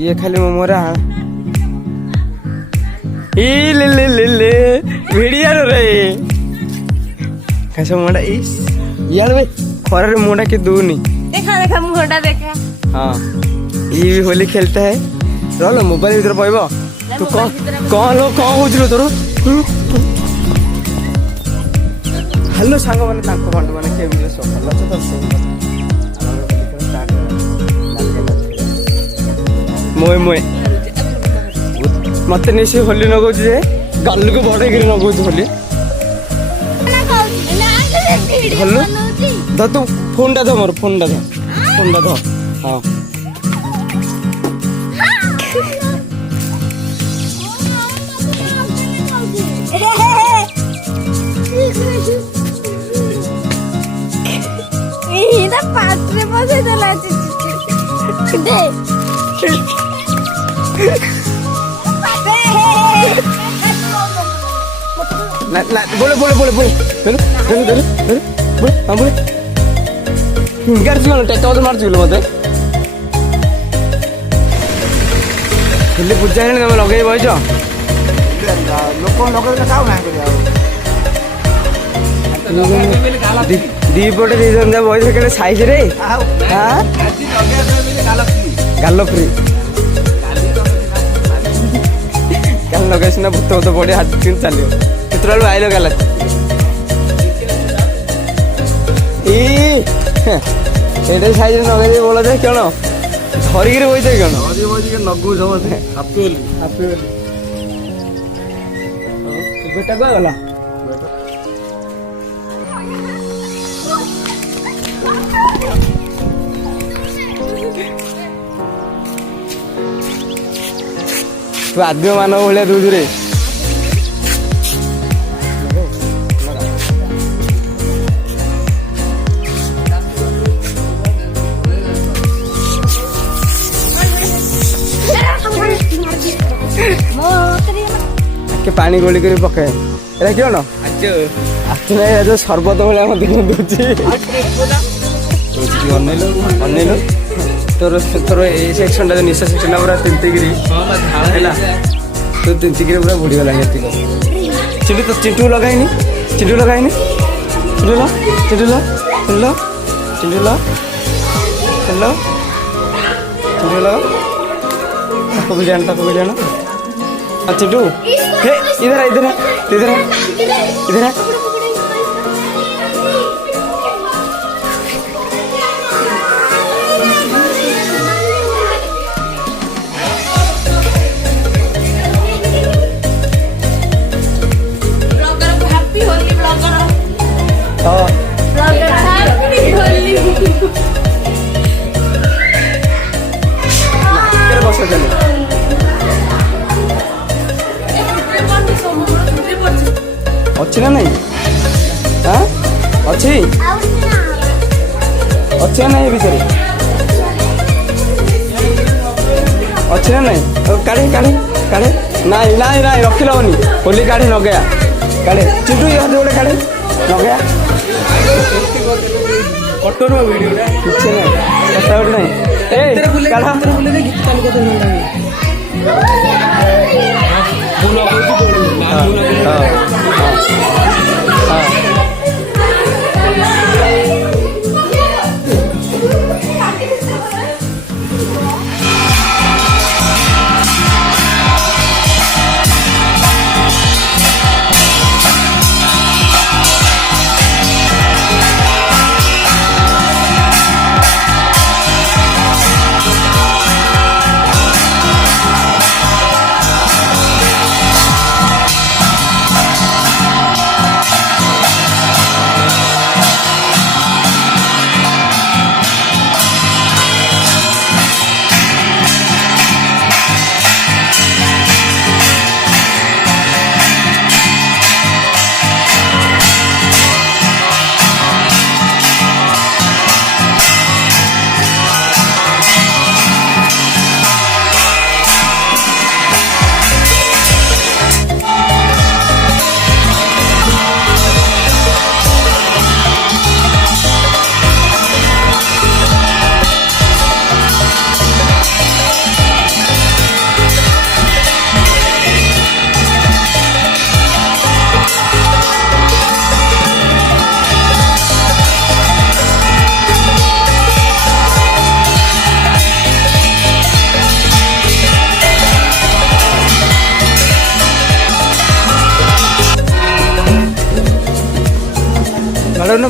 ये खाली मोमोरा ले ले ले ले भिड़िया रे कैसे मोड़ा इस यार भाई खरा मोड़ा के दूनी देखा देखा मुंडा देखा। हाँ ये भी होली खेलता है रहो मोबाइल भीतर पड़ब तू कौन लो कौन हो तोर हेलो सांग मैंने बंधु मैंने केमी सब भल अच्छे तो मोए मोए मत नहीं से होली नगौच गाल को बड़े नगौच होली भल ध तू फोन टा मोर फोन टा ध हाँ पात्रे बसे चला दे ना ना बोले बोले बोले बोले बोले बोले बोले बोले हाँ बोले हिंगार जीवन टेक्का तो मार चुके मत हेल्ले पूजा है तुम लगे बच लोक लगे खाऊ ना दीपटे दीजन जा बस के साइज रे हाँ गाल फ्री गाल लगे सीना भूत भूत पड़े हाथ दिन चलो केतल आइल गाल ये साइज लगे बोला जाए कौन धरिक बस कौन नगु समझे बेटा क्या गला तू आदमी मानव भाया दूध रे के पानी गोली कर पकाए एरा क्यों ना जो शरबत भाया मत अनेल तोर तोर ये सेक्शन जो निशा सेक्शन पूरा तिंतिगिरी तो तिंतिगिरी पूरा बुड़ी गला चिंटू तो चिंटू लगाइनी चिंटू लगाइनी चिंटू ला चिंटू ला चिंटू ला चिंटू ला हेलो चिंटू ला ताको भी जाना चिंटू हे इधर इधर इधर इधर अच्छी ना नहीं हाँ अच्छी अच्छी ना नहीं भितर अच्छी ना नहीं काढ़े काढ़े काढ़े नाई नाई नाई रखी लवनी होली काढ़े नगया काढ़े चिंटू ये गोटे काढ़े नगया कटर वीडियो किसी ना कटा गोटे नहीं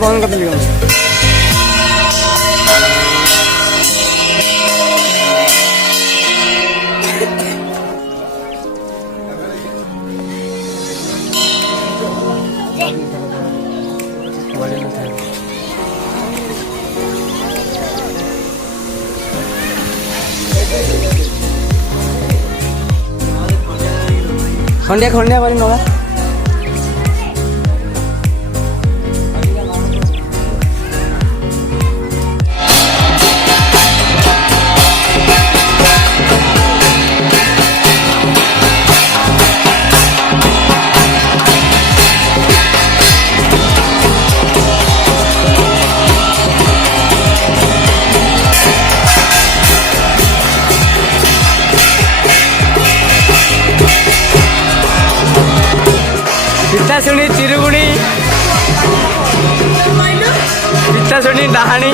ବନ୍ଦ କରିଦେଲି କ'ଣ ଖଣ୍ଡିଆ ଖଣ୍ଡିଆ କରି ନବା ପିତାଶୁଣି ଚିରୁଗୁଣି ପିତାଶୁଣି ଡାହାଣୀ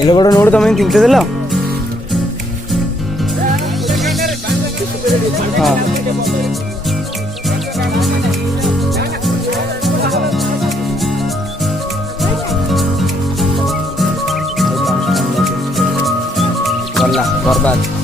ಎಲ್ಲಿ ಬಡ ನೋಡು ತಮ್ಮ ತಿಂತದಿಲ್ಲ ಹಾಂ ଗଲା ବର୍ବାଦ